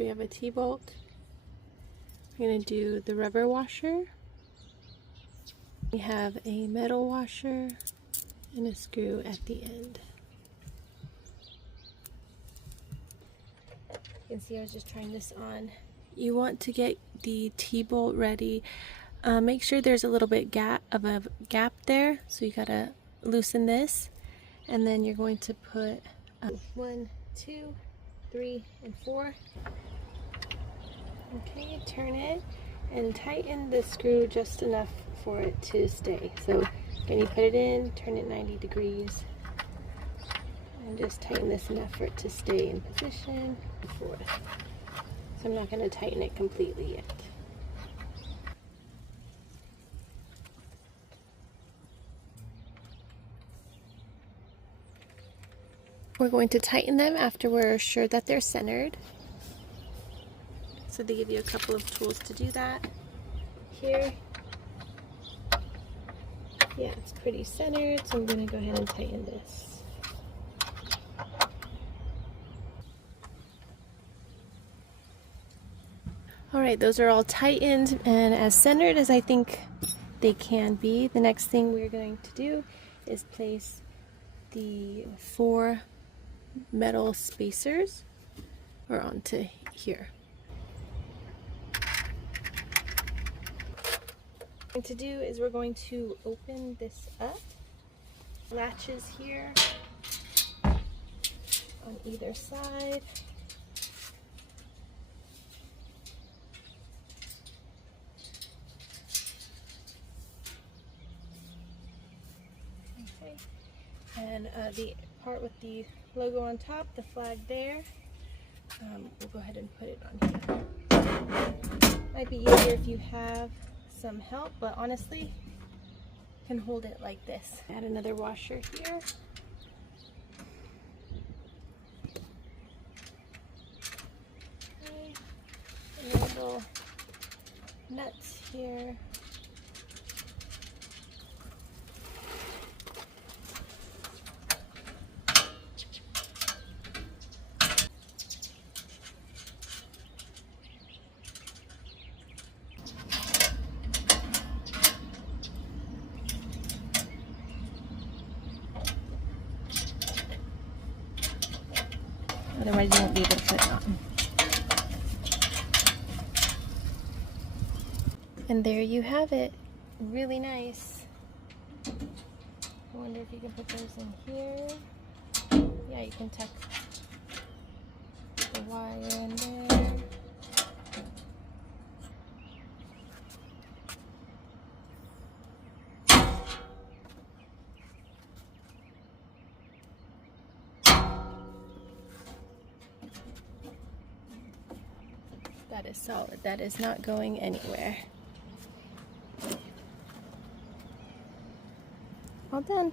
So we have a T-bolt. We're going to do the rubber washer. We have a metal washer and a screw at the end. You can see I was just trying this on. You want to get the T-bolt ready. Make sure there's a little bit of a gap there, so you gotta loosen this, and then you're going to put 1, 2, 3, and 4. Okay, turn it and tighten the screw just enough for it to stay. So again, you put it in, turn it 90 degrees, and just tighten this enough for it to stay in position. 4. So I'm not going to tighten it completely yet. We're going to tighten them after we're sure that they're centered. So they give you a couple of tools to do that. Here, yeah, it's pretty centered, so I'm going to go ahead and tighten this. Alright, those are all tightened and as centered as I think they can be. The next thing we're going to do is place the 4 metal spacers onto here. What we're going to do is we're going to open this up. Latches here on either side. Okay. And the part with the logo on top, the flag there, we'll go ahead and put it on here. Might be easier if you have some help, but honestly, you can hold it like this. Add another washer here. Okay. And little nuts here. Otherwise you won't be able to put it on. And there you have it. Really nice. I wonder if you can put those in here. Yeah, you can tuck the wire in there. That is solid. That is not going anywhere. All done.